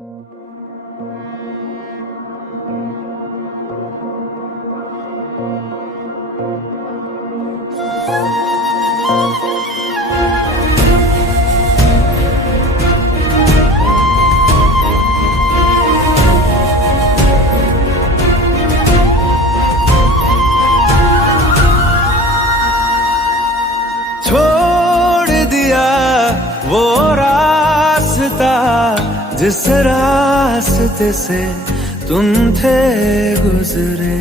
छोड़ दिया वो रास्ता जिस रास्ते से तुम थे गुजरे।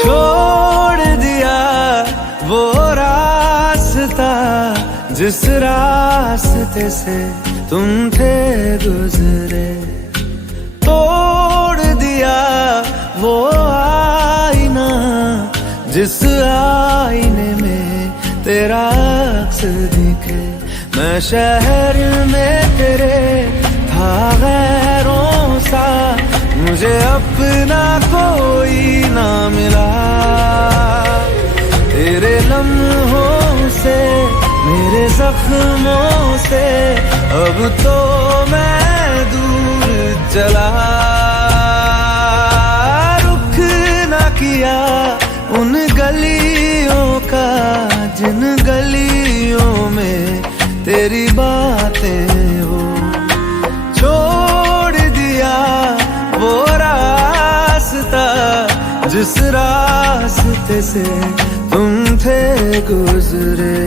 छोड़ दिया वो रास्ता जिस रास्ते से तुम थे गुजरे। तोड़ दिया वो आईना जिस आईने में तेरा अक्स दिखे। मैं शहर में तेरे था गैरों सा, मुझे अपना कोई ना मिला। तेरे लम्हों से मेरे जख्मों से अब तो मैं दूर चला। रुख ना किया उन गलियों का जिन गलियों में तेरी बातें हो। छोड़ दिया वो रास्ता जिस रास्ते से तुम थे गुजरे।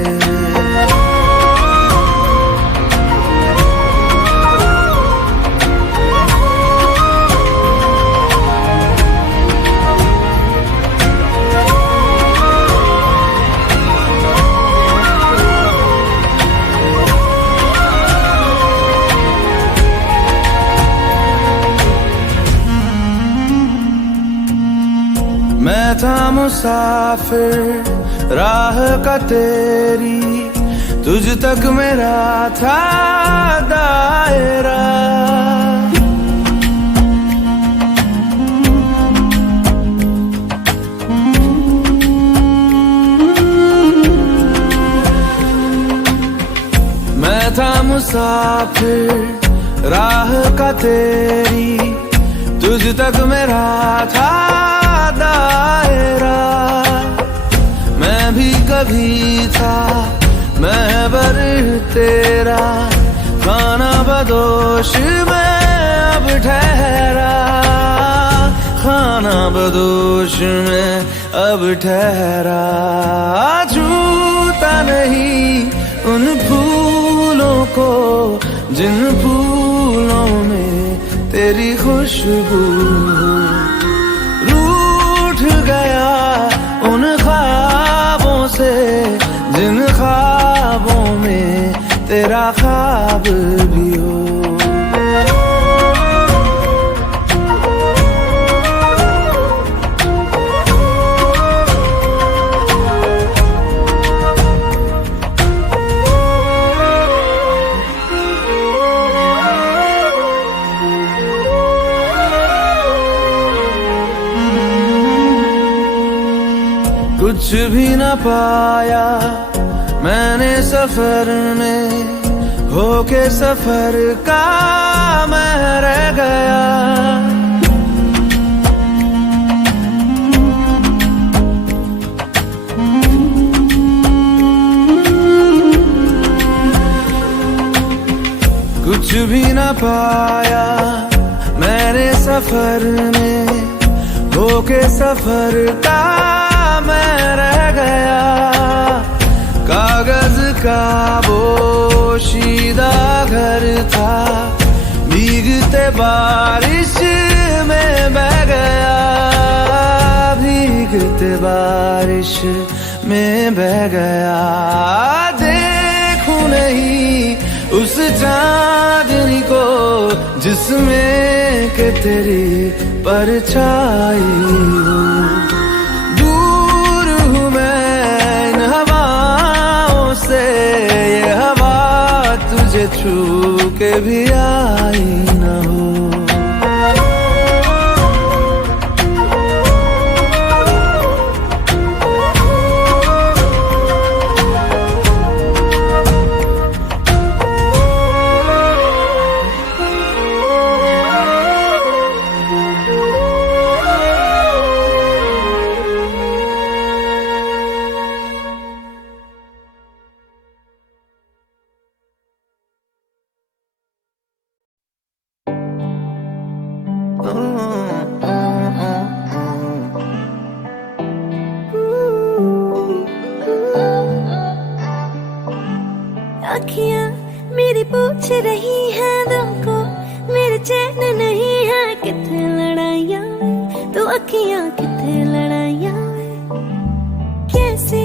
मैं था मुसाफिर राह का तेरी, तुझ तक मेरा था दायरा। मैं था मुसाफिर राह का तेरी, तुझ तक मेरा था दायरा। मैं भी कभी था महबर तेरा, खाना बदोश में अब ठहरा। खाना बदोश में अब ठहरा। छूता नहीं उन फूलों को जिन फूलों में तेरी खुशबू। गया उन ख्वाबों से जिन ख्वाबों में तेरा ख्वाब भी हो। कुछ भी न पाया मैंने सफर में, होके सफर का मैं रह गया। कुछ भी न पाया मैंने सफर में, होके सफर का मैं रह गया। कागज का बोशीदा घर था, भीगते बारिश में बह गया। भीगते बारिश में बह गया। देखूं नहीं उस चांदनी को जिसमें के तेरी परछाई हो। दूर हूँ मैं इन हवाओं से, ये हवा तुझे छू के भी आई न हो। अखियां मेरी पूछ रही हैं दिल को, मेरे चैन नहीं है किथे लड़ाइयां वे, तो अखियां किथे लड़ाइयां वे। कैसे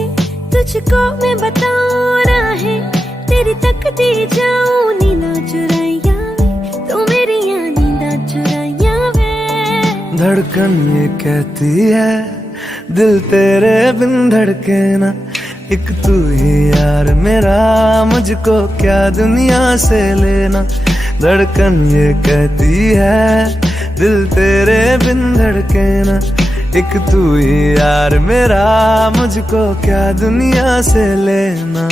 तुझको मैं बताऊं राहें तेरी तकती जाऊं, नींदा चुराइयां वे, तो मेरी नींदा चुराइयां वे। धड़कन ये कहती है दिल तेरे बिन धड़के ना, एक तू ही यार मेरा, मुझको क्या दुनिया से लेना। धड़कन ये कहती है दिल तेरे बिन धड़के ना, एक तू ही यार मेरा, मुझको क्या दुनिया से लेना।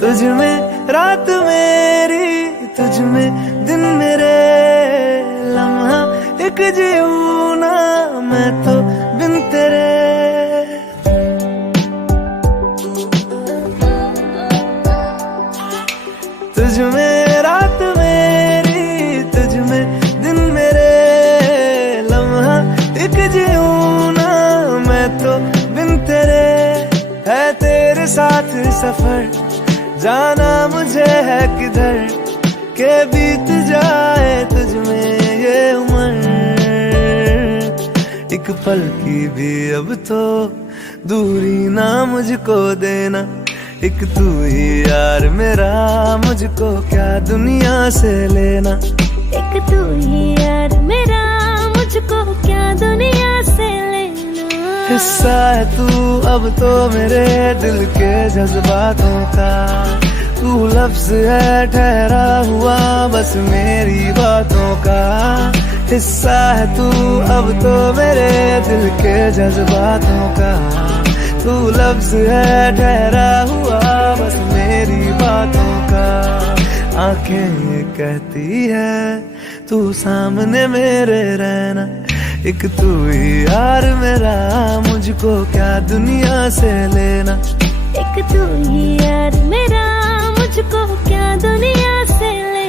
तुझ में रात मेरी, तुझ में दिन मेरे, लम्हा एक जीऊं ना मैं तो बिन तेरे। तुझ में रात मेरी, तुझ में दिन मेरे, लम्हा एक जीऊं ना मैं तो बिन तेरे। है तेरे साथ सफर जाना मुझे है किधर, के बीत जाए तुझ में ये उम्र। एक पल की भी अब तो दूरी ना मुझको देना, एक तू ही यार मेरा, मुझको क्या दुनिया से लेना। एक तू ही यार मेरा, मुझको क्या दुनिया से लेना। हिस्सा है तू अब तो मेरे दिल के जज्बातों का, तू लफ्ज है ठहरा हुआ बस मेरी बातों का। हिस्सा है तू अब तो मेरे दिल के जज्बातों का, तू लफ्ज है ठहरा हुआ बस मेरी बातों का। आंखें ये कहती है तू सामने मेरे रहना, एक तू ही यार मेरा, मुझको क्या दुनिया से लेना। एक तू ही यार मेरा, मुझको क्या दुनिया से लेना।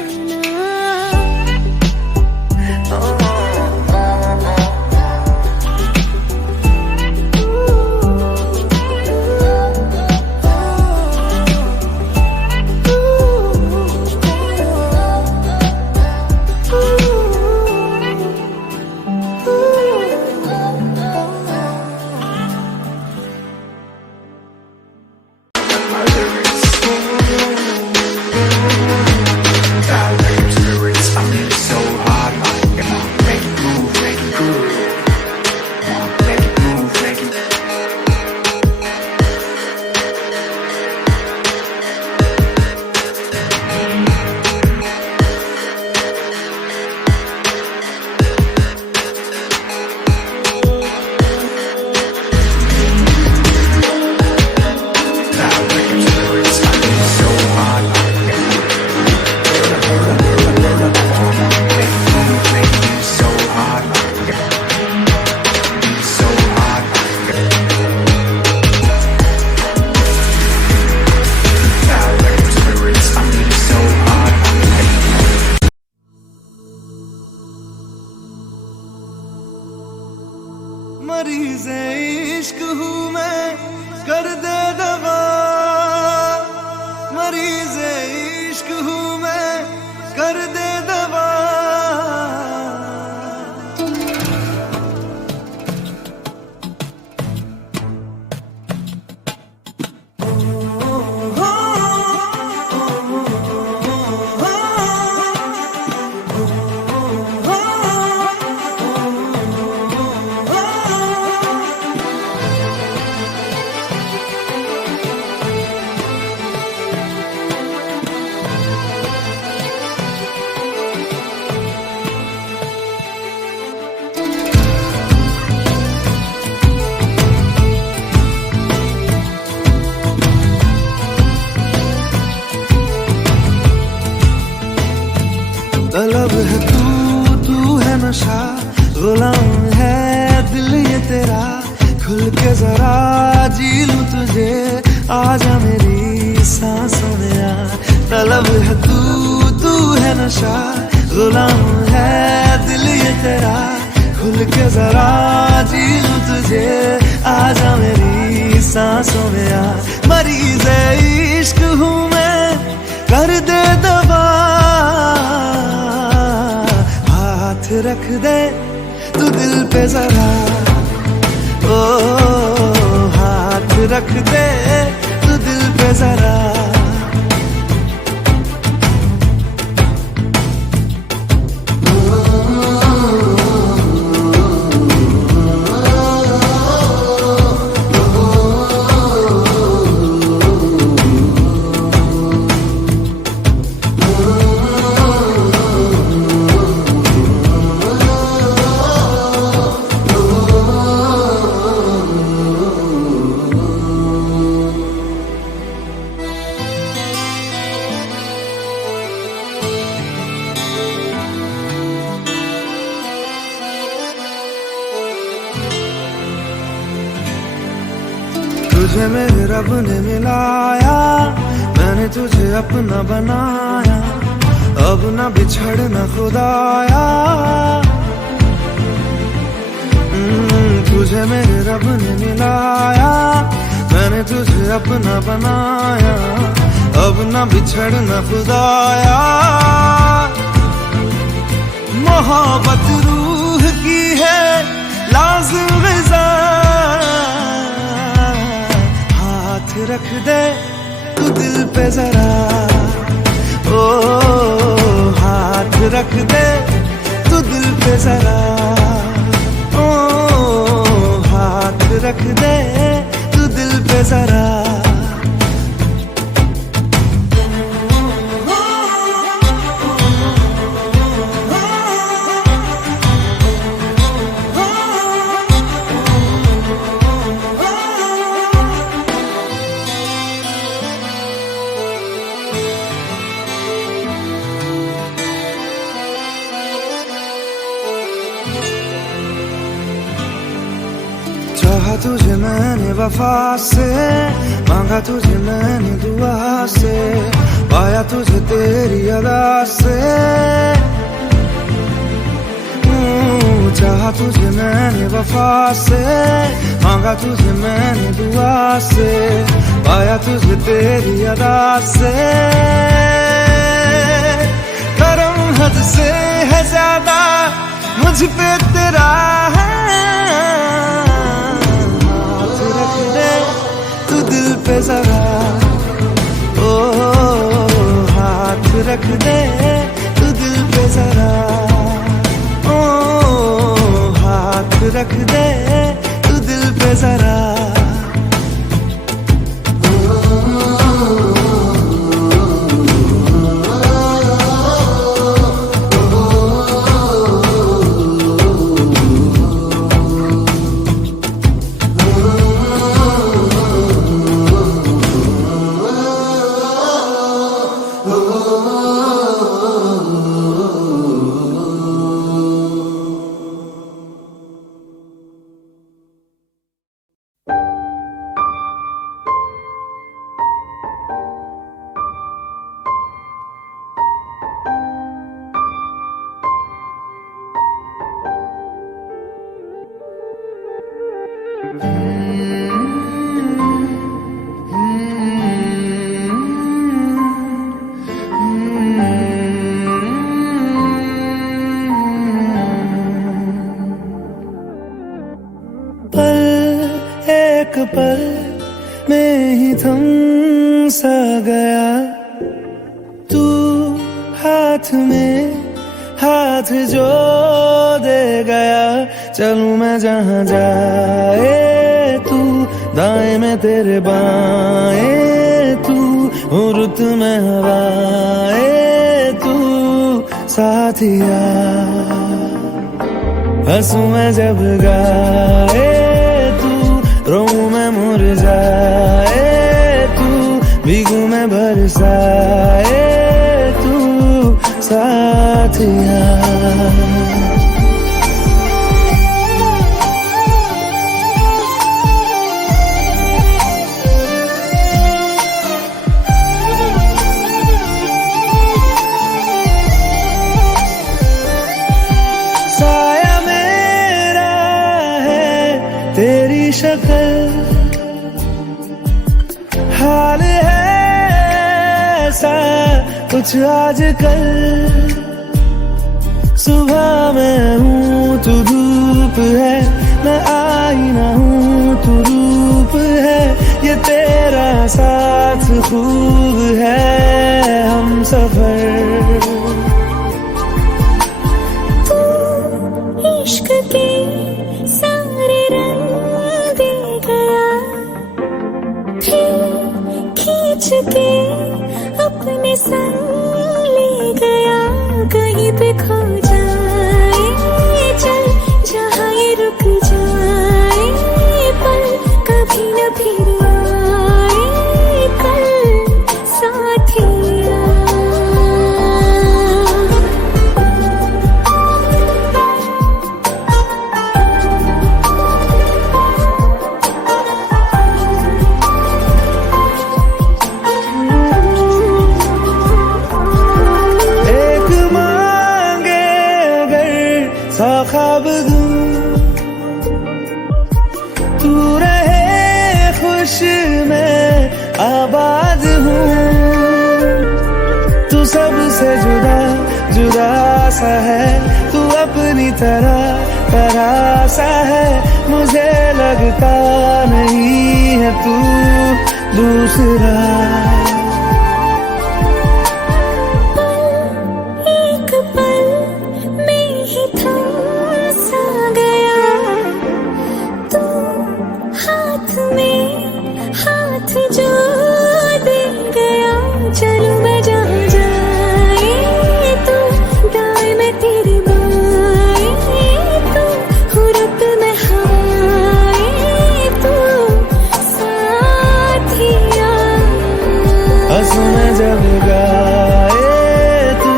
मरीज़े इश्क हूँ मैं, कर दे दवा। मरीज़े इश्क हूँ मैं, कर दे दवा। तलब है तू है नशा, गुलाम है दिल ये जरा जी लूं तुझे, आजा मेरी सांसों में आ। तलब है तू है नशा, गुलाम है दिल ये तेरा। खुल के जरा जी लूं तुझे, आजा मेरी सांसों में आ। मरीज़ इश्क हूँ मैं, कर दे दवा, हाथ रख दे तू दिल पे जरा। ओ हाथ रख दे तू दिल पे जरा। तुझे मेरे रब ने मिलाया, मैंने तुझे अपना बनाया। अब ना बिछड़ना खुदाया, तुझे मेरे रब ने मिलाया, मैंने तुझे अपना बनाया। अब ना बिछड़ना खुदाया। मोहब्बत रूह की है लाज़िम ग़िज़ा, हाथ रख दे तू दिल पे जरा। ओ हाथ रख दे तू दिल पे जरा। ओ हाथ रख दे तू दिल पे जरा। चाहा तुझे मैंने वफा से, मांगा तुझे मैंने दुआ से, पाया तुझे तेरी अदा से। चाहा तुझे मैंने वफा से, मांगा तुझे मैंने दुआ से, पाया तुझे तेरी अदा से। करम हद से है ज्यादा मुझ पे तेरा है, तू दिल पे जरा। ओ हाथ रख दे तू दिल पे जरा। ओ हाथ रख दे तू दिल पे जरा। एक पल में ही थम सा गया, तू हाथ में हाथ जो दे गया। चलूं मैं जहाँ जाए तू, दाएं में तेरे बाएं तू, रुत में हवाए तू साथिया। हंसूं मैं जब गाए तू, रोऊं मैं मुरझाए तू, भीगूं मैं बरसाए तू साथिया। शक्ल, हाल है ऐसा कुछ आजकल। सुबह मैं हूँ तू धूप है, मैं आईना हूँ तू रूप है। ये तेरा साथ खूब है हम सफर। तू इश्क के सारे रंग दे गया, फिर खींच के अपने संग ले गया। कहीं पे खो जाए चल जहाँ ये रुक जाए पल, कभी न फिर आए कल साथिया। एक मांगे अगर सौ ख्वाब दूं, तू रहे खुश मैं आबाद हूँ। तू सबसे जुदा जुदा सा है, तू अपनी तरह तरह सा है। मुझे लगता नहीं है तू दूसरा। एक पल में ही थम सा गया, तू हाथ में हाथ जो दे गया। चलूं मैं जहाँ जाए तू दाएं मैं तेरी बाएं, तू हूँ रब मैं हाय तू साथिया। हंसूं मैं जब गाए तू,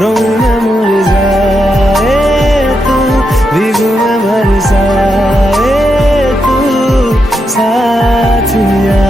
रोऊं मैं मुरझाए तू, भीगूं मैं बरसाए तू साथिया।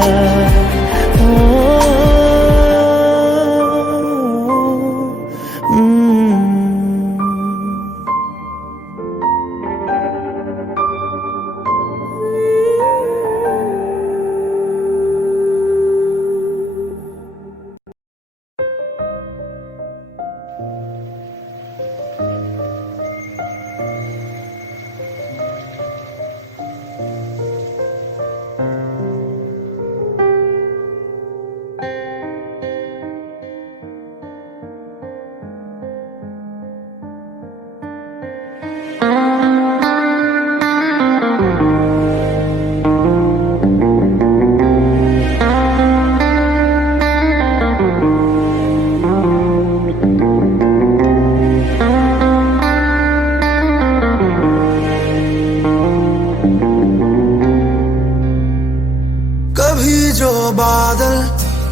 कभी जो बादल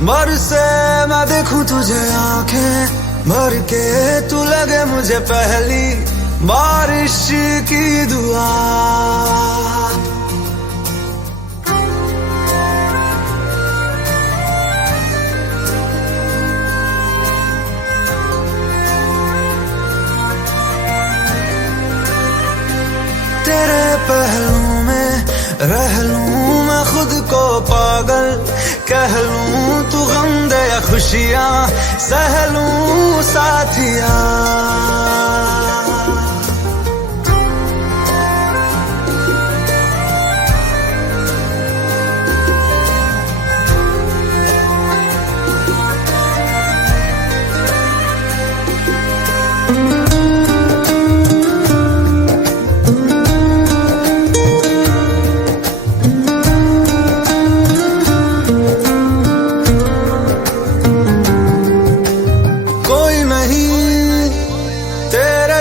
बरसे मैं देखूं तुझे आंखें भर के, तू लगे मुझे पहली बारिश की दुआ। तेरे पहलू में रह लूं मैं खुद को पागल, कह लूं तू गम दे या खुशियां सह लूं साथिया।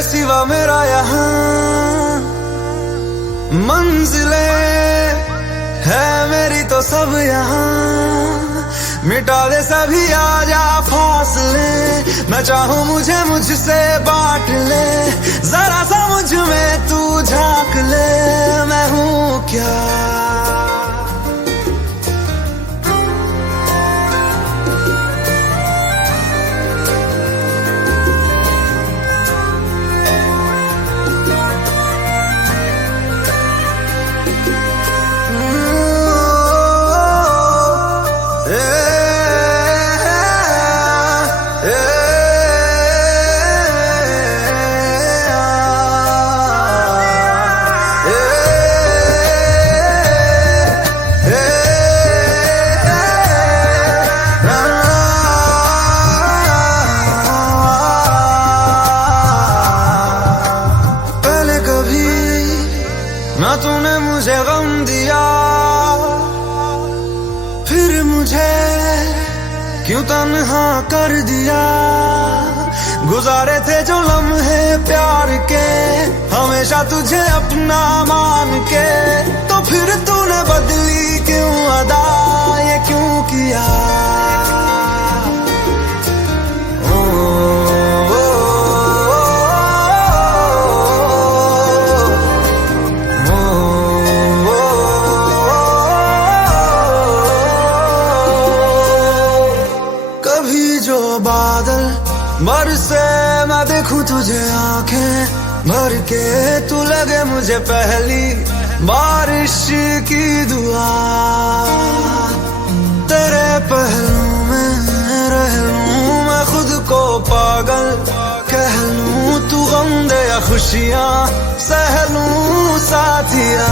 सिवा मेरा यहाँ मंजिलें है मेरी तो सब यहाँ। मिटा दे सभी आजा फासले, मैं चाहूँ मुझे मुझसे बांट ले। जरा सा मुझ में तू झांक ले, मैं हूँ क्या। ना तूने मुझे गम दिया, फिर मुझे क्यों तन्हा कर दिया। गुजारे थे जो लम्हे प्यार के, हमेशा तुझे अपना मान के, तो फिर तूने बदली क्यों अदा, ये क्यों किया। बादल बरसे मैं देखूं तुझे आंखें भर के, तू लगे मुझे पहली बारिश की दुआ। तेरे पहलू में रह लूं मैं खुद को पागल कह लूं, तू गम दे या खुशियां सह लूं साथिया।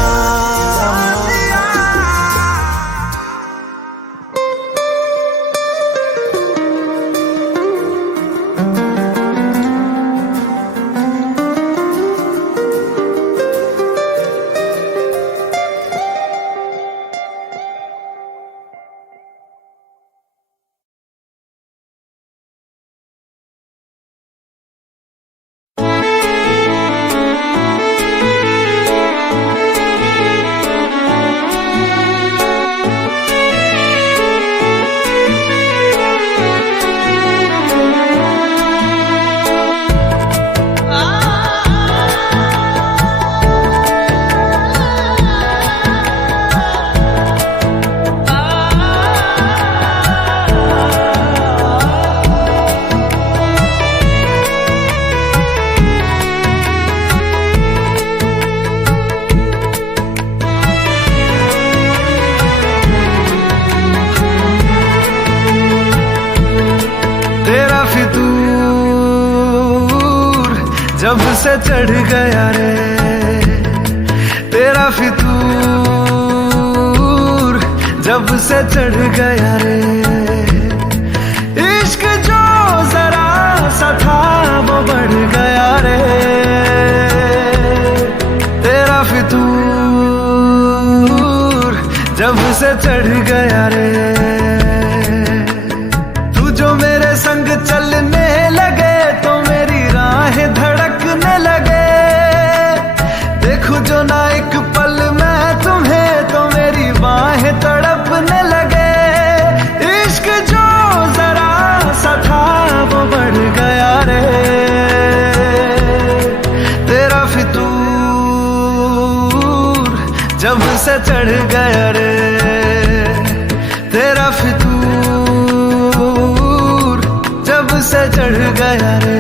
जब से चढ़ गया रे तेरा फितूर, जब से चढ़ गया रे इश्क जो जरा सा था वो बढ़ गया रे। तेरा फितूर जब से चढ़ गया रे, तू जो मेरे संग चलने लगे तो मेरी राहें धड़कने लगे। देखो जो ना एक पल मैं तुम्हें तो मेरी बाहें तड़पने लगे। इश्क जो जरा सा था वो बढ़ गया रे। तेरा फितूर जब से चढ़ गया रे, तेरा फितूर जब से चढ़ गया रे।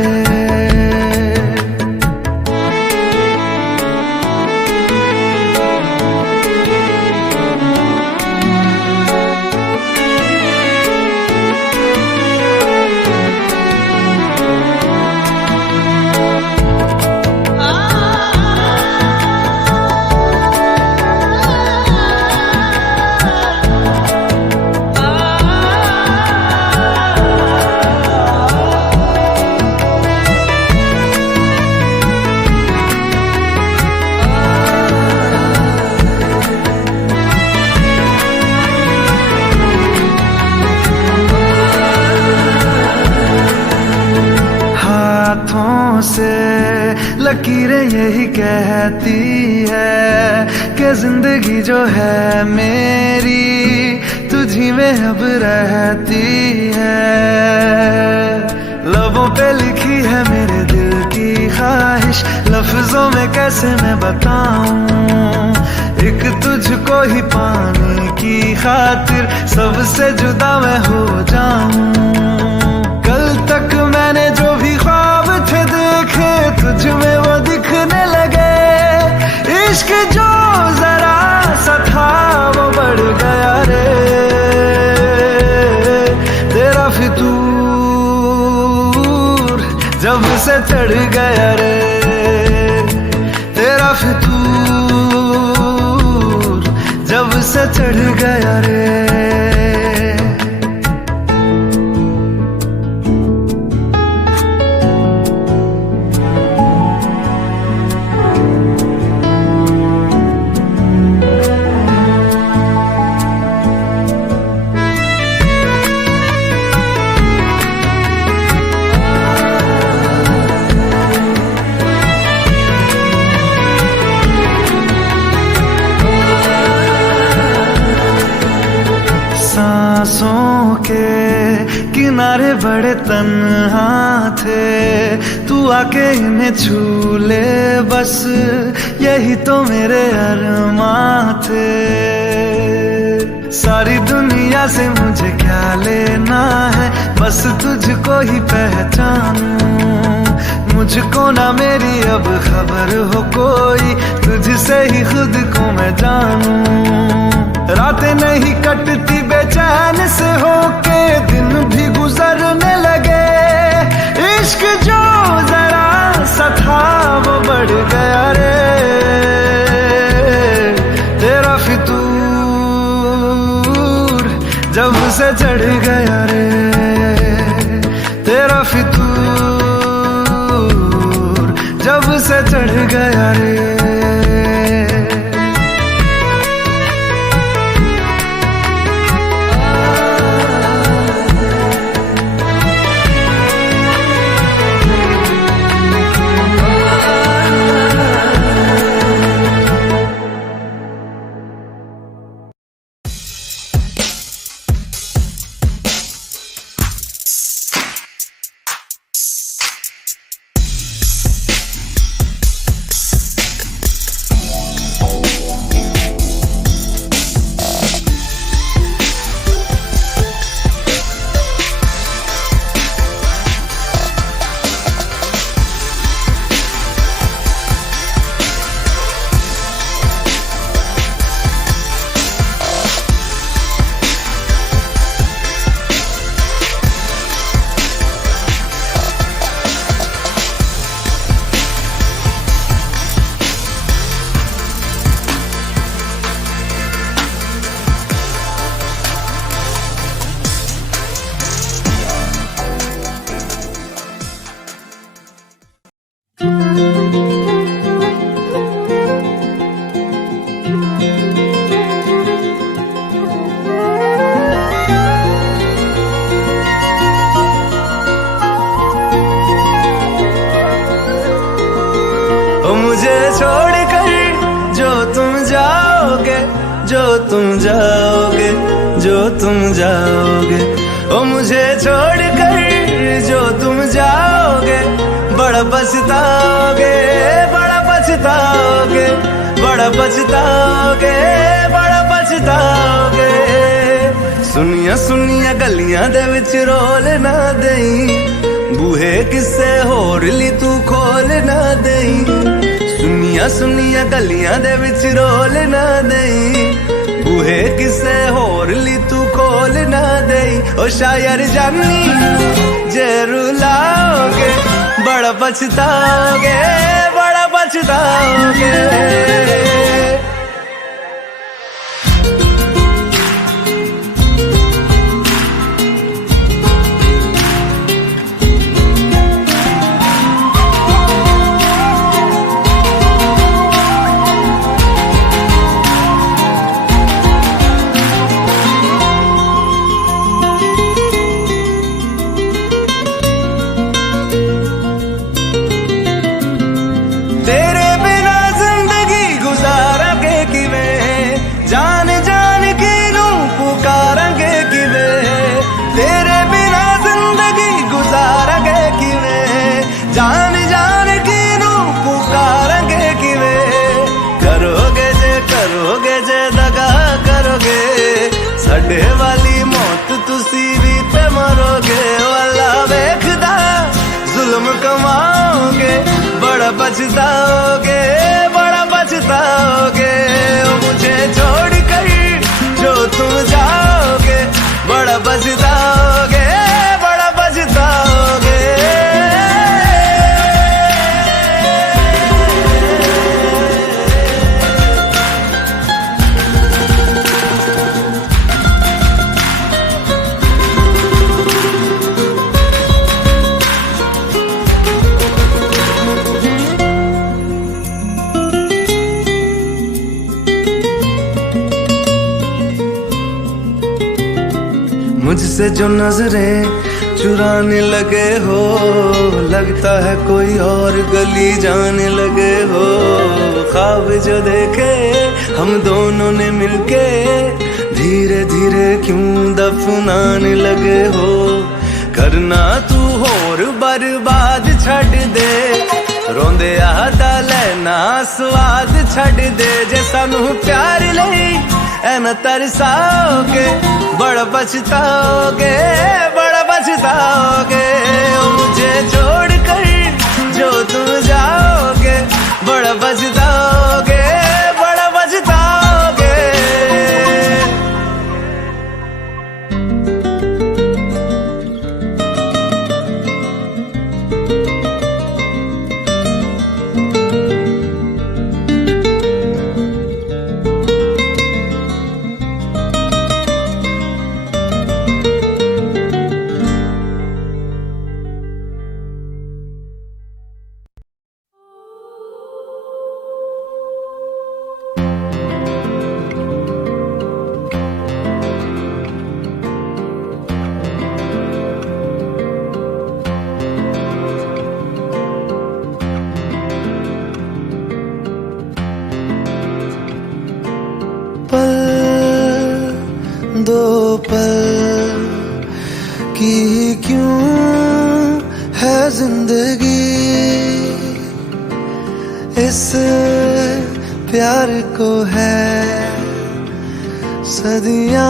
हाथों से लकीरें यही कहती है कि जिंदगी जो है मेरी तुझी में अब रहती है। लबों पे लिखी है मेरे दिल की ख्वाहिश, लफ्जों में कैसे मैं बताऊं। एक तुझको ही पाने की खातिर सबसे जुदा मैं हो जाऊं। कल तक मैंने जो भी ख्वाब थे देखे तुझ में वो दिखने लगे। इश्क जो जरा सा था वो बढ़ गया रे। तेरा फितूर जब से चढ़ गया रे, तेरा फितूर जब से चढ़ गया रे। सांसों के किनारे बड़े तन्हा थे, तू आके इन्हें छू ले बस यही तो मेरे अरमां थे। सारी दुनिया से मुझे क्या लेना है, बस तुझको ही पहचानूं। मुझको ना मेरी अब खबर हो कोई, तुझसे ही खुद को मैं जानूं। रातें नहीं कटती बेचैन से होके, दिन भी गुजरने लगे। इश्क जो जरा सा था वो बढ़ गया रे, तेरा फितूर जब से चढ़ गया रे, तेरा फितूर जब से चढ़ गया रे। मुझे छोड़कर जो तुम जाओगे, जो तुम जाओगे, जो तुम जाओगे, ओ मुझे छोड़कर जो तुम जाओगे, बड़ा पछताओगे, बड़ा पछताओगे, बड़ा पछताओगे, बड़ा पछताओगे। सुनिया सुनिया गलियां दे विच रोल ना देई, बूहे किसे होर ली तू खोल ना देई। सुनिया सुनिया गलियां दे विच रोल ना देई, बूहे किसे होर ली तू खोल ना देई। ओ शायर जानी जे रुलाओगे, बड़ा पछताओगे, बड़ा पछताओगे। तेरे बिना जिंदगी गुजारांगे किवें, जान जान के नू पुकारांगे किवें। तेरे बिना जिंदगी गुजारांगे किवें, जान जान के नू पुकारांगे किवें। करोगे जे दगा करोगे, साडे वाली मौत तुसी भी ते मरोगे। वाला वेखदा जुल्म कमाओगे, बड़ा पछताओगे, बड़ा पछताओगे। मुझे छोड़कर जो तुम जाओगे, बड़ा पछताओगे, बड़ा पछताओगे। मुझसे जो नजरें चुराने लगे हो, लगता है कोई और गली जाने लगे हो। ख्वाब जो देखे हम दोनों ने मिलके, धीरे धीरे क्यों दफनाने लगे हो, करना तू होर बर्बाद छड़ दे, रोंदे आदा लेना स्वाद छड़ दे, जे सानू प्यार लई ऐना तरसाओगे, बड़ा पछताओगे, बड़ा पछताओगे, ओ मुझे छोड़ कर जो तुम जाओगे, बड़ा पछताओगे, बड़ा पछताओगे। पल दो पल की क्यों है जिंदगी, इस प्यार को है सदियां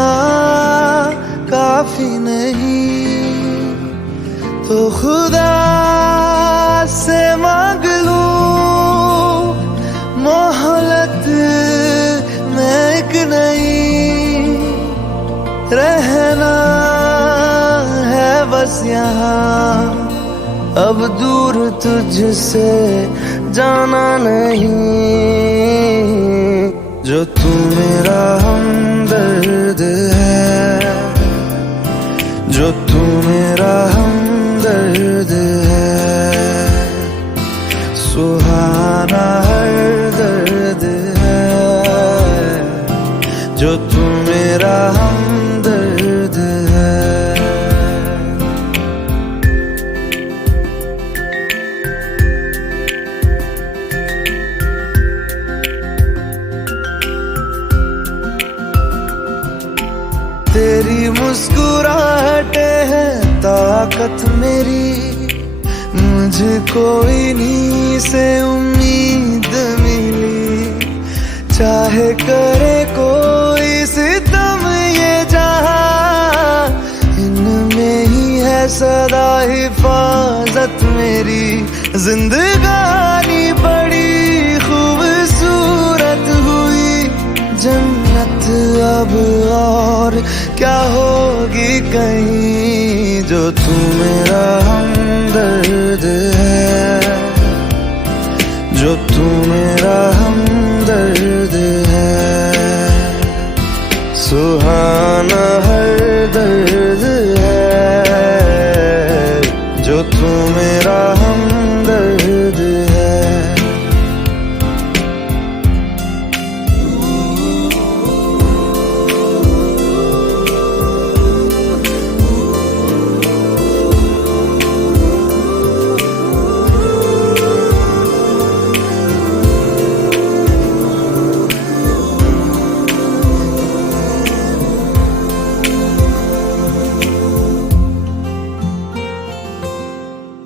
काफी नहीं, तो खुदा से मांग लूं मोहलत में एक नहीं, रहना है बस यहाँ, अब दूर तुझसे जाना नहीं, जो तू मेरा हमदर्द है, जो तू मेरा हमदर्द है, सुहाना हर दर्द है, जो तू मेरा हमदर्द है। तेरी मुस्कुराहटे है ताकत मेरी, मुझको इन्हीं से उम्मीद मिली, चाहे करे कोई सितम ये जहां, इनमें ही है सदा हिफाजत मेरी, जिंदगानी बड़ी खूबसूरत हुई, जन्नत अब और क्या होगी कहीं, जो तू मेरा हमदर्द है, जो तू मेरा हमदर्द है, सुहाना हर दर्द है, जो तू मेरा हमदर्द है।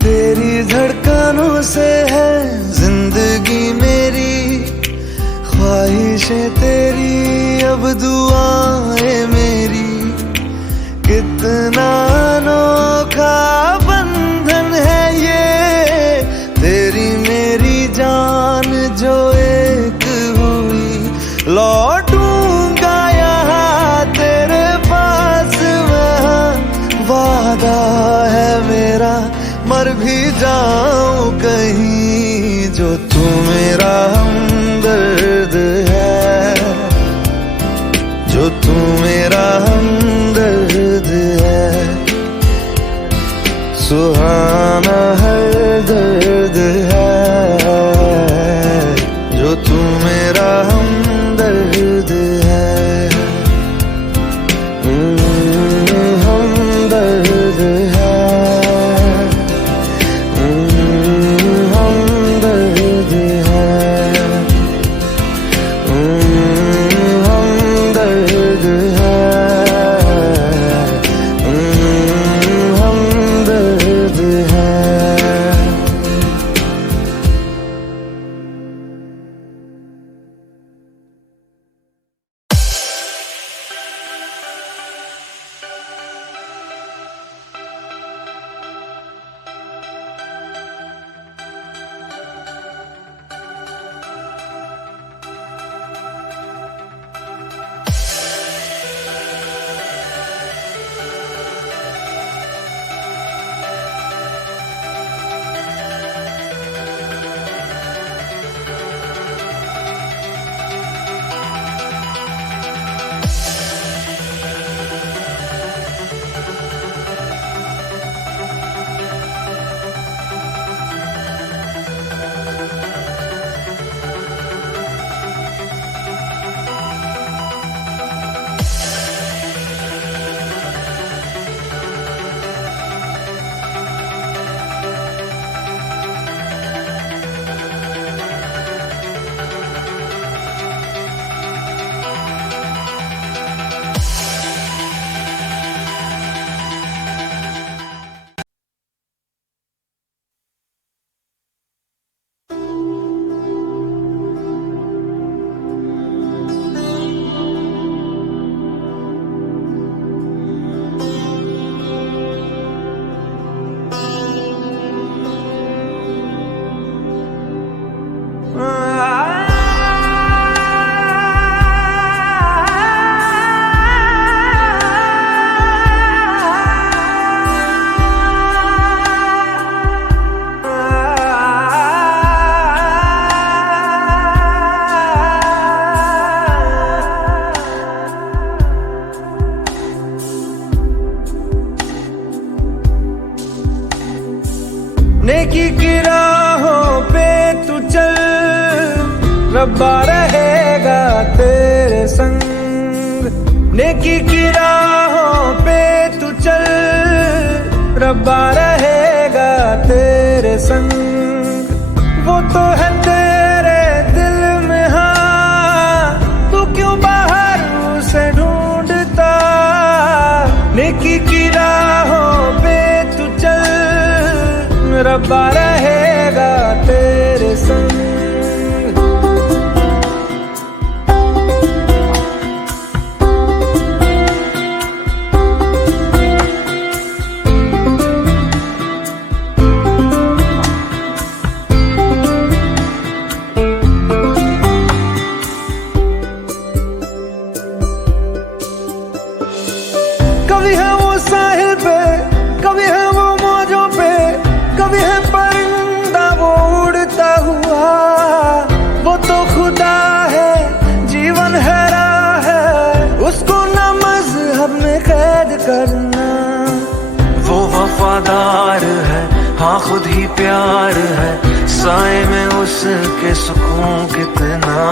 तेरी धड़कनों से है जिंदगी मेरी, ख्वाहिशें तेरी अब दुआएं मेरी, कितना अनोखा बंधन है ये, तेरी मेरी जान जो एक हुई, लौटूंगा यहाँ तेरे पास वहाँ, वादा है मेरा मर भी जाऊं कहीं, जो तू मेरा हमदर्द है, जो तू मेरा हमदर्द है, सुहाना हर दर्द है, जो तू मेरा हमदर्द है, हमदर्द है। हमदर्द है। रब्बा रहेगा तेरे संग। नेकी की राहों पे तू चल, रब्बा रहेगा तेरे संग। वो तो है तेरे दिल में, हाँ तू क्यों बाहर उसे ढूंढता। नेकी की राहों पे तू चल, रब्बा रहेगा तेरे संग। कभी है वो साहिल पे, कभी है वो मौजों पे, कभी है परिंदा वो उड़ता हुआ। वो तो खुदा है, जीवन है राह है, उसको न मजहब में कैद करना। वो वफादार है, हाँ खुद ही प्यार है, साए में उसके सुकून कितना।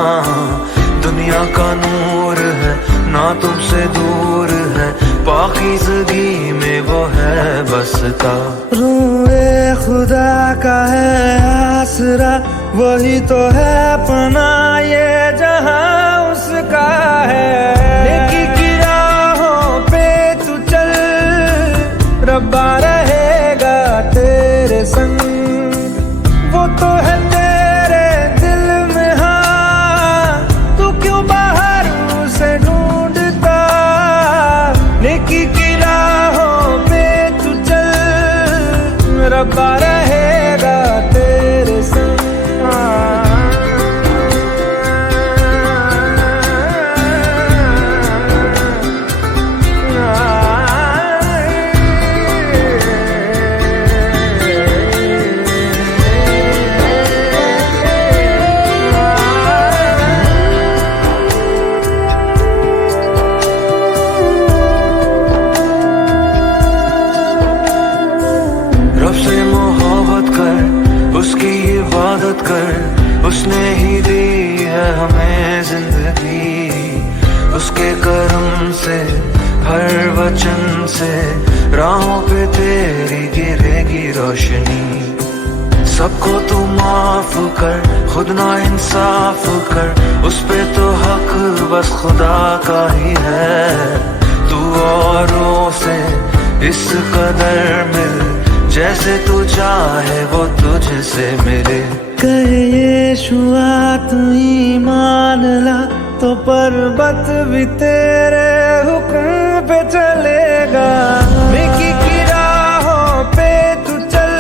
दुनिया का नूर है, ना तुमसे दूर है, पाकीज़गी में वो है बसता। रूए खुदा का है आसरा, वही तो है पनाह ये जहां उसका है। नेकी की राहों पे तू चल, रब्बा रहेगा तेरे संग। वो तो है तेरे दिल में, हाँ तू क्यों बाहर उसे ढूंढता। नेकी की राहों पे तू चल, रब्बा रहेगा तेरे संग। रब से मोहब्बत कर, उसकी इबादत कर, उसने ही दी है हमें जिंदगी। उसके करम से, हर वचन से, राहों पे तेरी गिरेगी रोशनी। सबको तू माफ कर, खुद ना इंसाफ कर, उस पे तो हक बस खुदा का ही है। तू औरों से इस कदर मिल, जैसे तू चाहे वो तुझसे मिले। कहे यीशुआ तू ईमान ला, तो पर्वत भी तेरे हुक्म पे चलेगा। नेकी की राहों पे तू चल,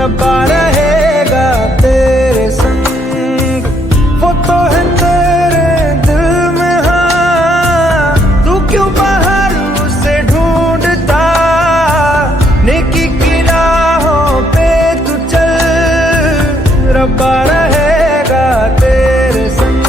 रब्बा रहेगा तेरे संग। वो तो है तेरे दिल में, हाँ तू क्यों बाहर उसे ढूंढता। नेकी की राहों पे तू चल, रब्बा रहेगा तेरे संग।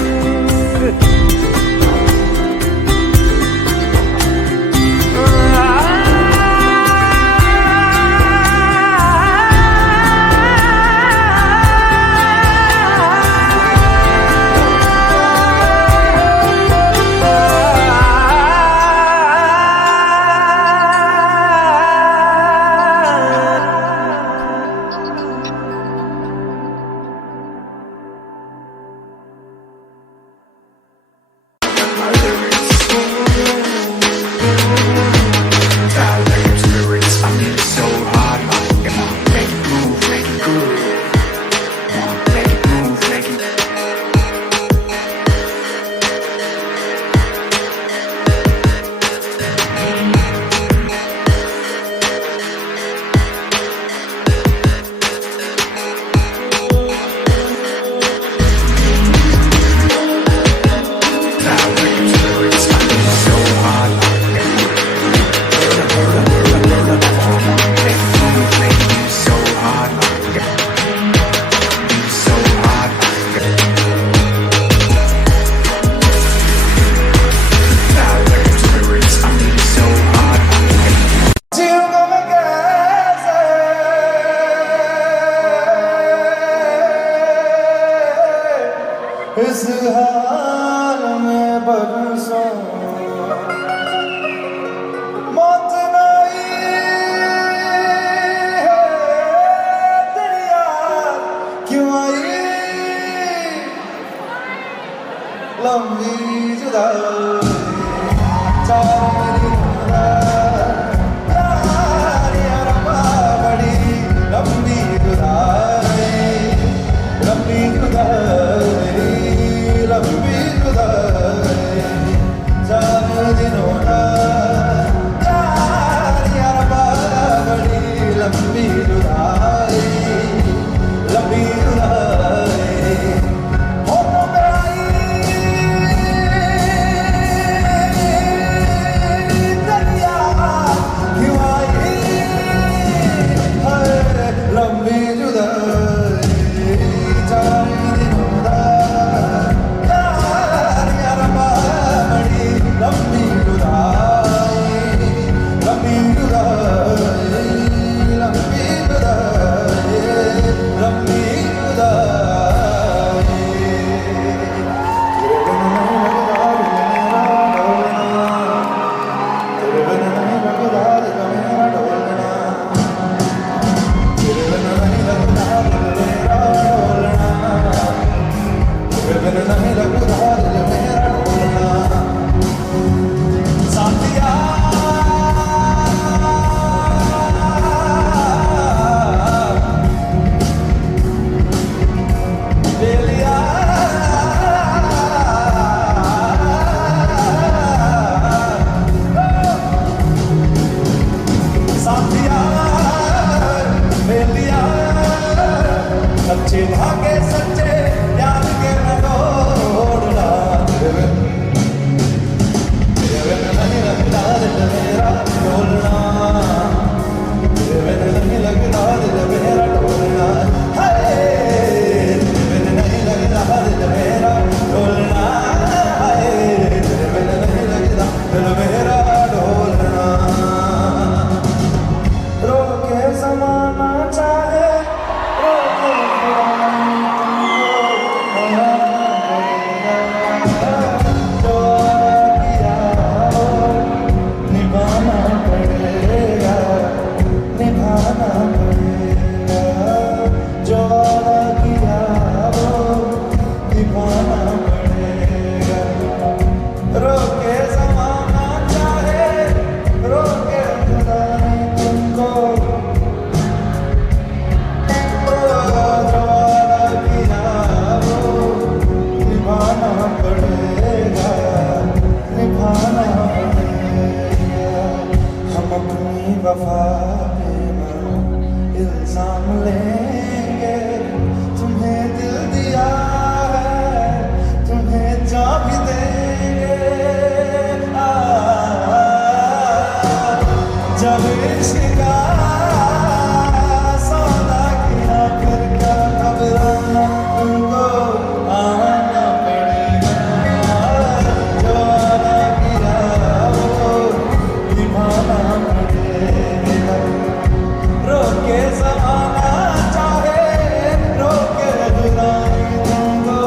लंबी जुदाई चार दिनों दा यार यारबा बड़ी लंबी जुदाई लंबी जुदाई लंबी जुदाई चार दिनों दा यार यारबा बड़ी लंबी जुदाई लंबी जुदाई होठों पे आई दरिया क्यों आई है लंबी जुदाई चार दिनों दा यार यारबा बड़ी लंबी जुदाई लंबी जुदाई लंबी जुदाई लंबी जुदाई तेरे बिन नहीं लगता दिल मेरा ढोलना तेरे बिन नहीं लगता दिल मेरा ढोलना तेरे बिन नहीं लगता दिल मेरा ढोलना साथिया बेलिया साथिया बेलिया सच्चे भागे सच्चे यार के न तोड़ना तेरे बिन नहीं लगता दिल मेरा ढोलना तेरे बिन नहीं लगता दिल मेरा ढोलना तेरे बिन नहीं लगता दिल मेरा ढोलना तेरे बिन नहीं लगता दिल मेरा ढोलना रोके ज़माना चाहे रोके जो किया हो निभाना पड़ेगा निभाना पड़ेगा जो किया हो निभाना पड़ेगा रोके ज़माना चाहे रोके खुदा नहीं तुमको निभाना पड़ेगा निभाना पड़ेगा हम अपनी वफा पे ना इल्जाम लेंगे तुम्हें दिल दिया है तुम्हें जा भी देंगे जब इश्क का सौदा किया फिर क्या घबराना तुमको आना पड़ेगा जो वादा किया वो निभाना पड़ेगा रोके ज़माना चाहे रोके जुदाई तुमको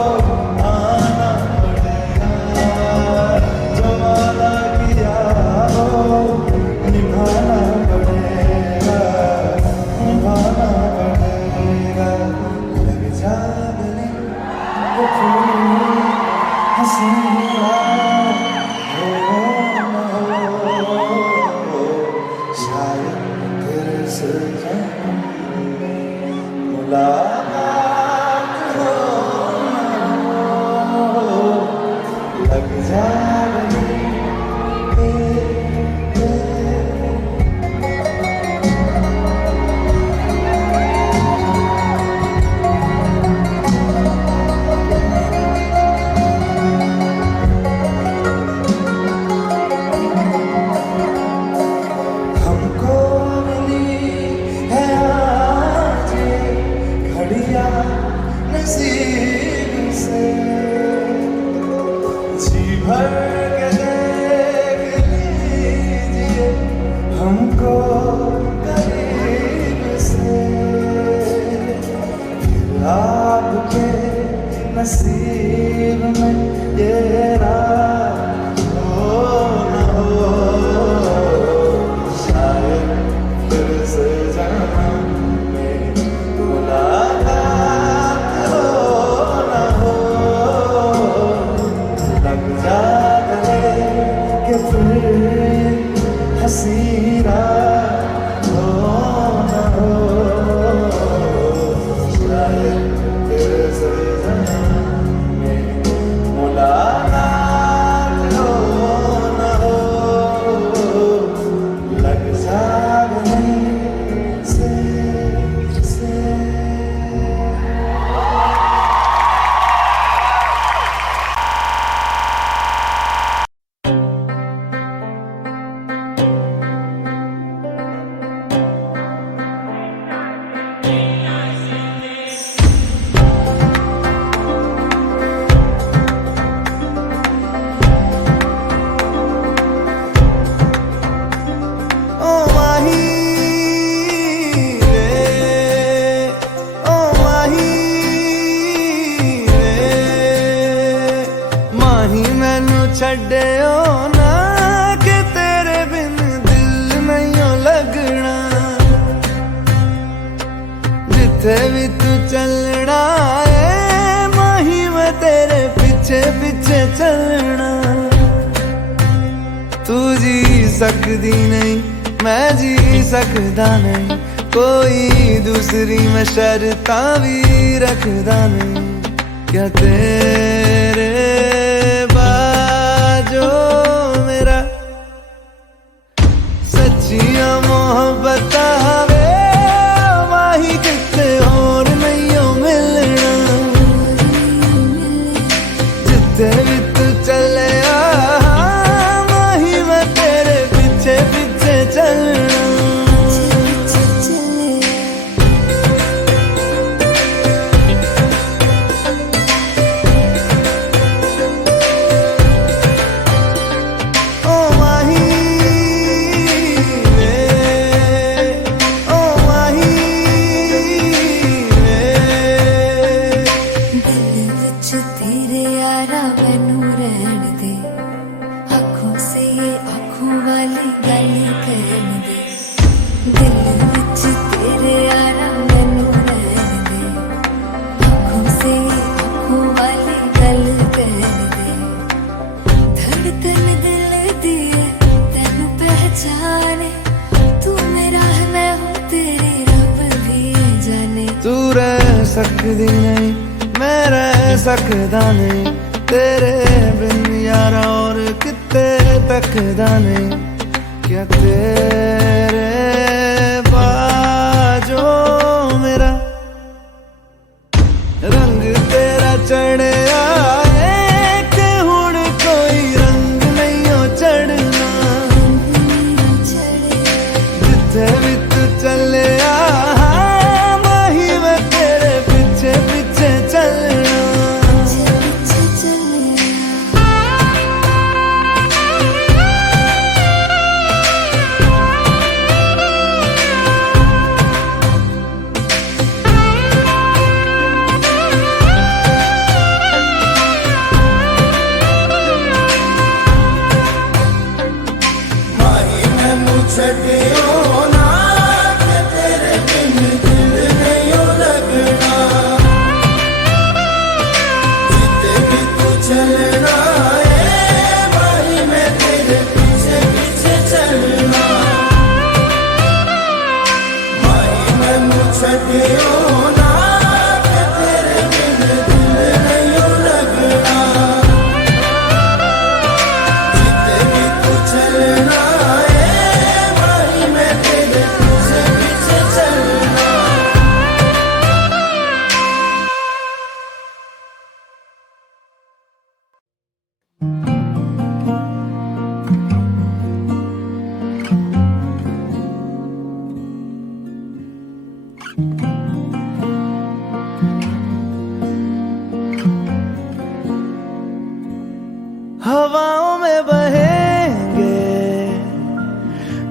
आना पड़ेगा जो वादा किया वो निभाना पड़ेगा निभाना पड़ेगा लग जाने वो फूल हसीना हो न हो शायद फिर से मुलाकात हो न हो लग जाने हमको मिली है आज घड़िया नसीब से जी भर के देख लीजिए हमको करीब से आपके नसीब में ये रात हो न हो शायद फिर से जन्म में मुलाकात हो न हो लग जा गले के फिर हसीना हो न हो, शायद तेरे ज़माने में मुलाकात हो न हो, लग जा गले से छड्डियो ना कि तेरे बिन दिल नहीं लगना, जिथे भी तू चलना है माही मैं तेरे पीछे पीछे चलना। तू जी सकदी नहीं मैं जी सकदा नहीं, कोई दूसरी मैं शर्तां भी रखदा नहीं। क्या तेरे जो मेरा सच्चिया मोहब्बत वे माही किते और नहीं हो मिलना, जिथे भी तू चले माही मैं तेरे पीछे पीछे चलना। सकदी नहीं मैं रह सकदा नहीं, तेरे बिन यारा और किते तकदा नहीं। क्या तेरे बाजो मेरा रंग तेरा चढ़िया है कि हुण कोई रंग नहीं हो चढ़ना, जिथे भी तू चले हवाओं में बहेंगे,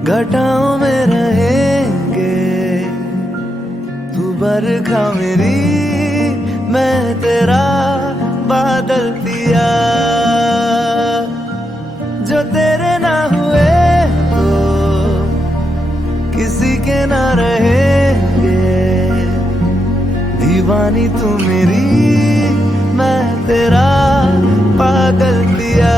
घटाओं में रहेंगे, तू बरखा मेरी मैं तेरा बादल पिया। जो तेरे ना हुए तो किसी के ना रहेंगे, दीवानी तू मेरी मैं तेरा पागल पिया।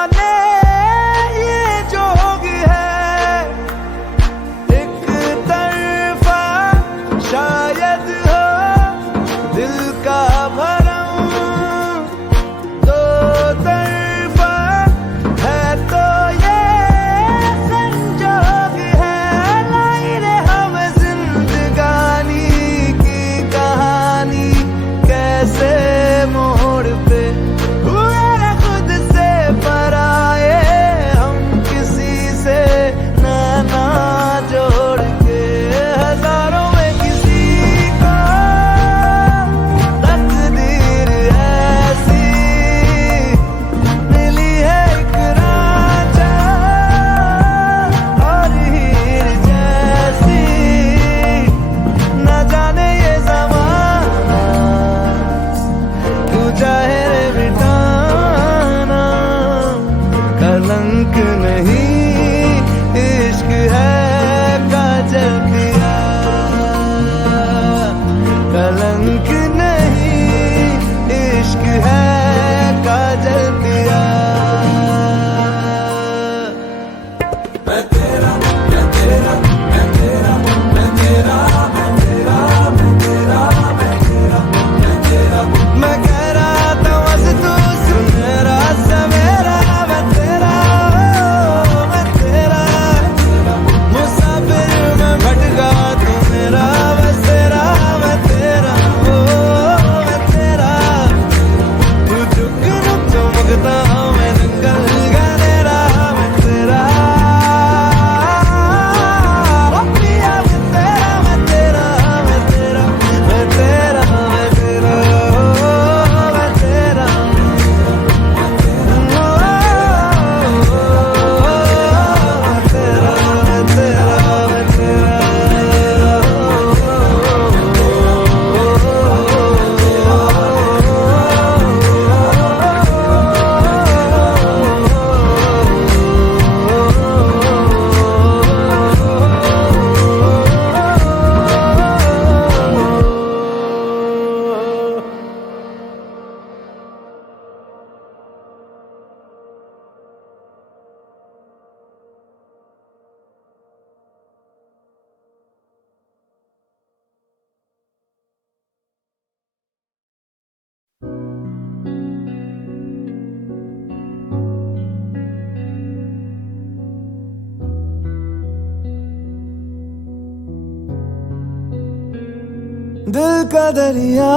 जाने ये जोग है, एक तरफा शायद हो दिल का भरम, दो तरफा है तो ये संजोग है। लाई रे हम जिंदगानी की कहानी, कैसे मोड़ पे हुए न खुद से पराए, हम किसी से नाना जोड़ के। हजारों में किसी को तकदीर ऐसी मिली है, एक रांझा और हीर जैसी। न जाने ये ज़माना तू चाहे रे मिटाना, कलंक नहीं इश्क है काजल पिया, कलंक नहीं इश्क है काजल पिया। मैं कह रहा था बस तू सुन मेरा सवेरा, मैं तेरा मैं तेरा मुसाफिर, मैं भटका तू मेरा बसेरा, मैं तेरा मैं तेरा। तू चुक रुक चमकता मैं जंगल गनेरा, मैं तेरा पिया, मैं तेरा मैं तेरा मैं तेरा मैं तेरा मैं तेरा मैं तेरा। दिल का दरिया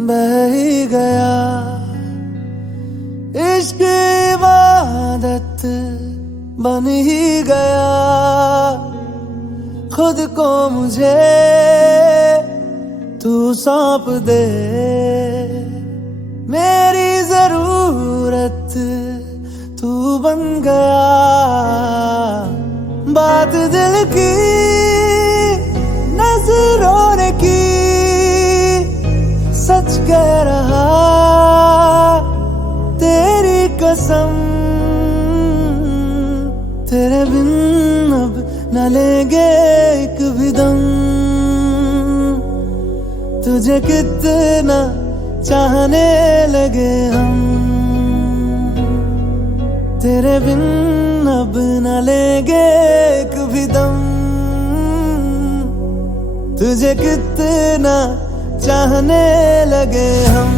बह ही गया, इश्क इबादत बन ही गया। खुद को मुझे तू सौंप दे, मेरी जरूरत तू बन गया। बात दिल की नजरों ने की, सच कह रहा तेरी कसम। तेरे बिन अब न लेंगे एक भी दम, तुझे कितना चाहने लगे हम। तेरे बिन अब न लेंगे एक भी दम, तुझे कितना चाहने लगे हम।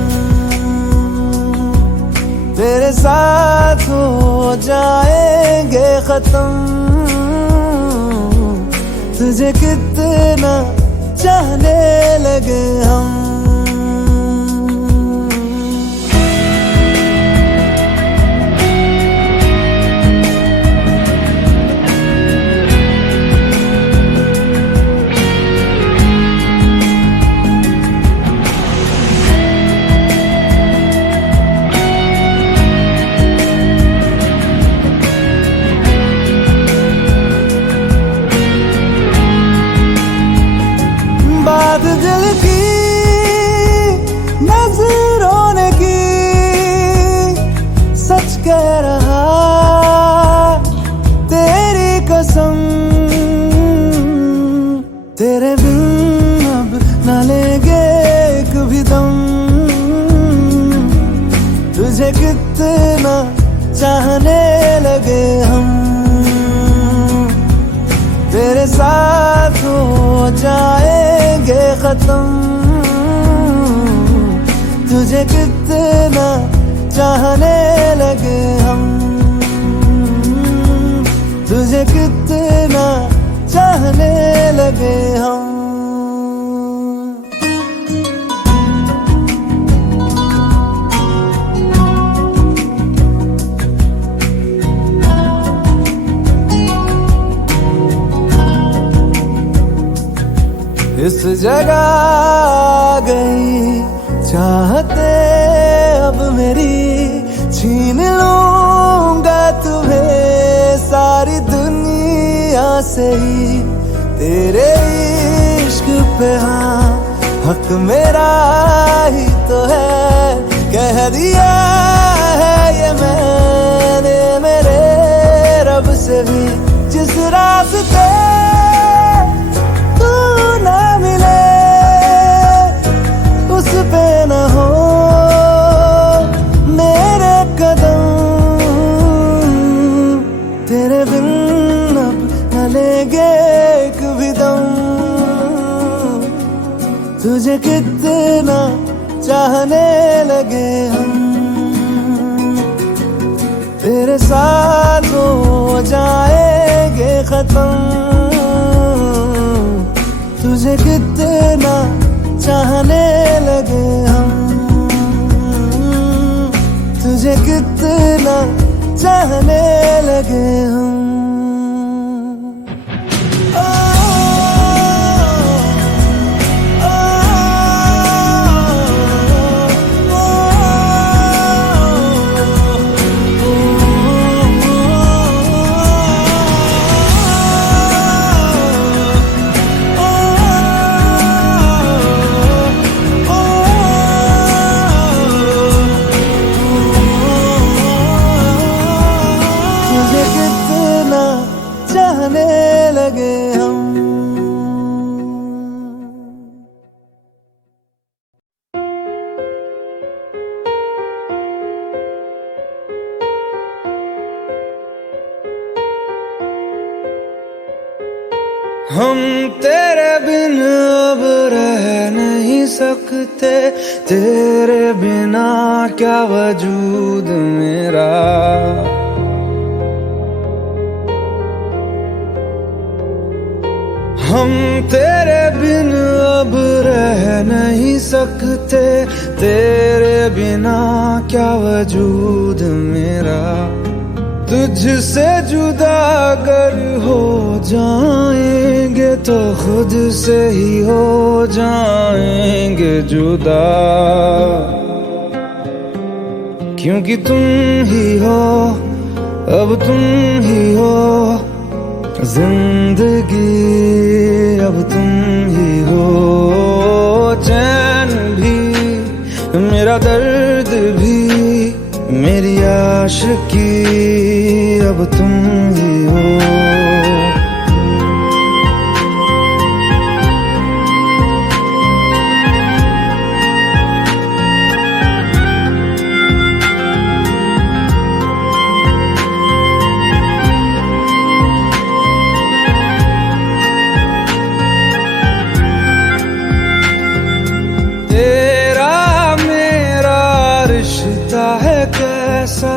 तेरे साथ हो जाएंगे खत्म, तुझे कितना चाहने लगे हम। बात दिल की नजरों ने की, सच कह रहा तेरी कसम। तेरे बिन अब न लेंगे एक भी दम, तुझे कितने कितना चाहने लगे हम, तेरे साथ हो जाएंगे खत्म। तुझे कितना चाहने लगे हम, तुझे कितना चाहने लगे हम। इस जगह आ गई चाहते अब मेरी, छीन लूंगा तुम्हें सारी दुनिया से ही। तेरे इश्क पे हाँ हक मेरा ही तो है, कह दिया है ये मैंने मेरे रब से भी। जिस रास्ते तू ना मिले उस पे न हो मेरे कदम, तेरे बिन अब न लेंगे एक भी दम। तुझे कितना चाहने लगे हम, तेरे साथ हो जाएंगे खत्म। तुझे कितना चाहने लगे हम, तुझे कितना चाहने लगे हम। चाहने लगे हम। हम तेरे बिन अब रह नहीं सकते, तेरे बिना क्या वजूद मेरा। हम तेरे बिन अब रह नहीं सकते, तेरे बिना क्या वजूद मेरा। तुझसे जुदा अगर हो जाएंगे तो खुद से ही हो जाएंगे जुदा, क्योंकि तुम ही हो अब तुम ही हो जिंदगी, अब तुम ही हो चैन भी मेरा दर्द भी मेरी आशिकी, अब तुम ही हो। कैसा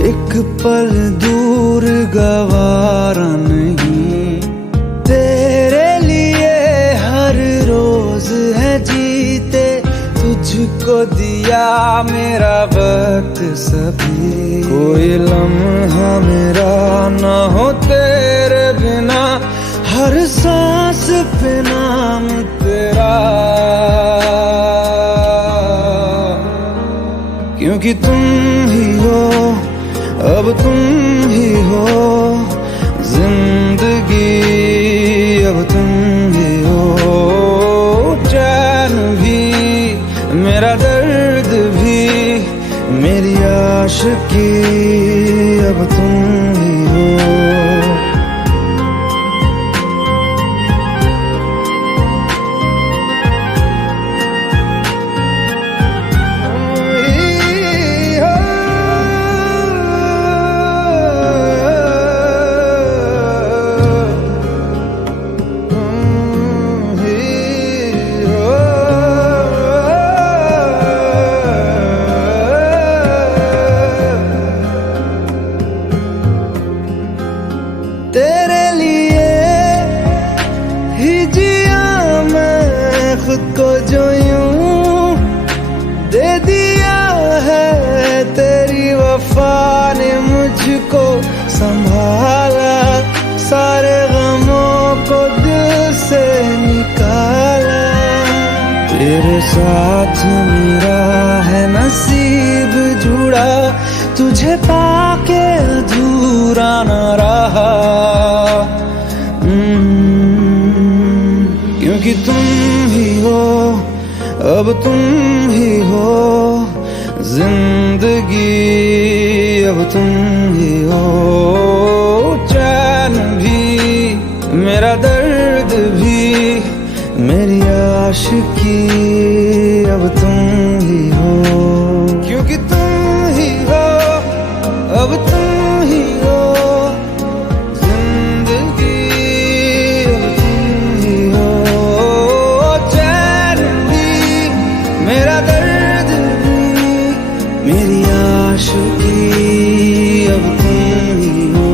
एक पल दूर गवारा नहीं, तेरे लिए हर रोज है जीते, तुझको दिया मेरा वक्त सभी। कोई लम्हा मेरा ना हो तेरे बिना, हर सांस पे नाम तेरा, क्योंकि तुम ही हो अब तुम ही हो जिंदगी, अब तुम ही हो चैन भी मेरा दर्द भी मेरी आशिकी, अब तुम ही हो। साथ मेरा है नसीब जुड़ा, तुझे पाके अधूरा न रहा। क्योंकि तुम ही हो, अब तुम ही हो जिंदगी, अब तुम ही हो चैन भी, मेरा दर्द भी, मेरी आशिकी, अब तुम ही हो। क्योंकि तुम ही हो, अब तुम ही हो जिंदगी, अब तुम ही हो चैन भी, मेरा दर्द भी, मेरी आशिकी, अब तुम ही हो।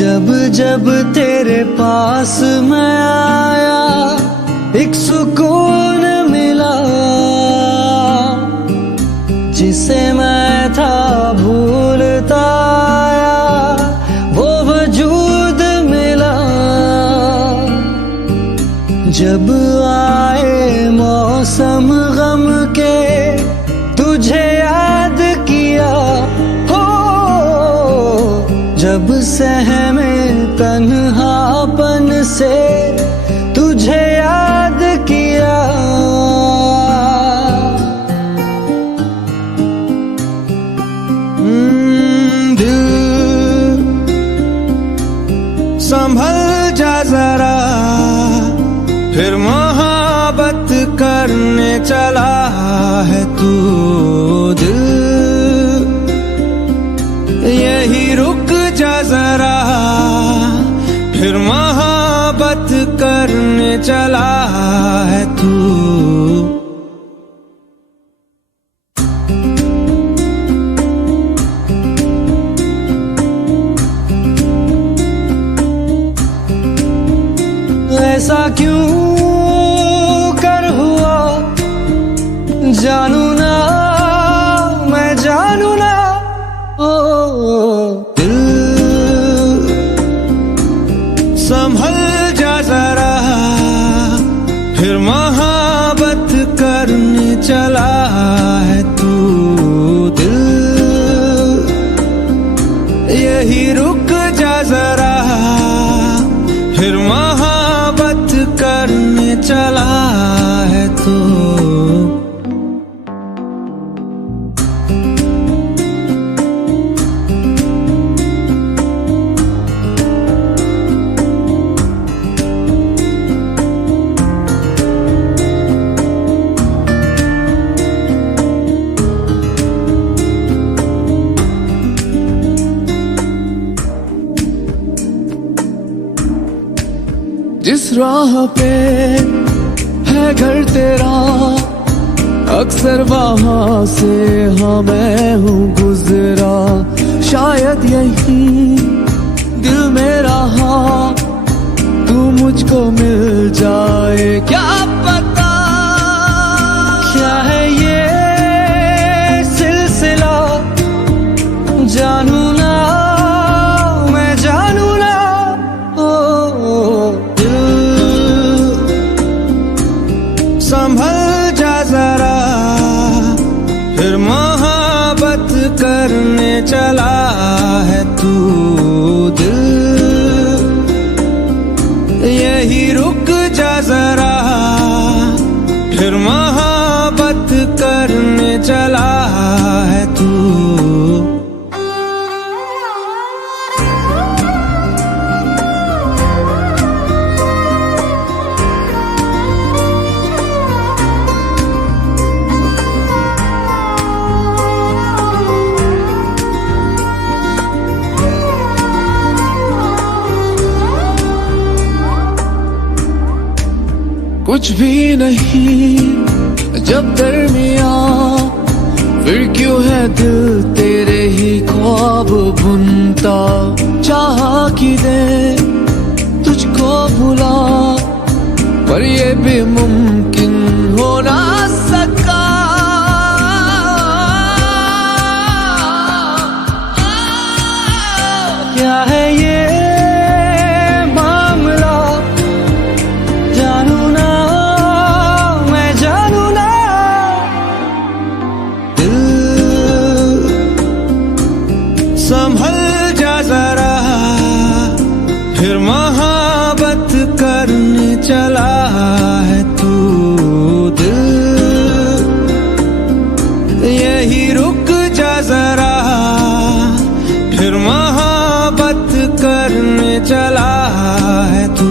जब जब तेरे पास मैं आया, एक सुकून मिला, जिसे मैं था भूलता आया, वो वजूद मिला। जब आए मौसम गम के, तुझे याद किया हो, जब सहमे तन्हापन से, तुझे याद किया। दिल संभल जा जरा, फिर मोहब्बत करने चला है तू। दिल यही रुक जा जरा, फिर मोहब्बत करने चला है तू। ऐसा क्यों कर हुआ, जानू ना मैं जानू ना। ओ दिल संभल जा जरा, फिर मोहब्बत करने चला है तू। दिल यही रुक जा जरा, फिर मोहब्बत करने चला है तू। जिस राह पे है घर तेरा, अक्सर वहां से हाँ मैं हूँ गुजरा। शायद यही दिल मेरा हाँ, तू मुझको मिल जाए, क्या पता क्या है ये सिलसिला। जानू ना मैं जानू ना। संभल जा जरा, फिर मोहब्बत कुछ भी नहीं जब दरमिया, फिर क्यों है दिल तेरे ही ख्वाब बुनता। चाहा कि दे तुझको भुला, पर ये भी मुमकिन हो ना सका। क्या है ये मामला, जानू ना मैं जानू ना। दिल संभल जा जरा, फिर मोहब्बत करने चला है तू। दिल यही रुक जा जरा, फिर मोहब्बत करने चला है तू।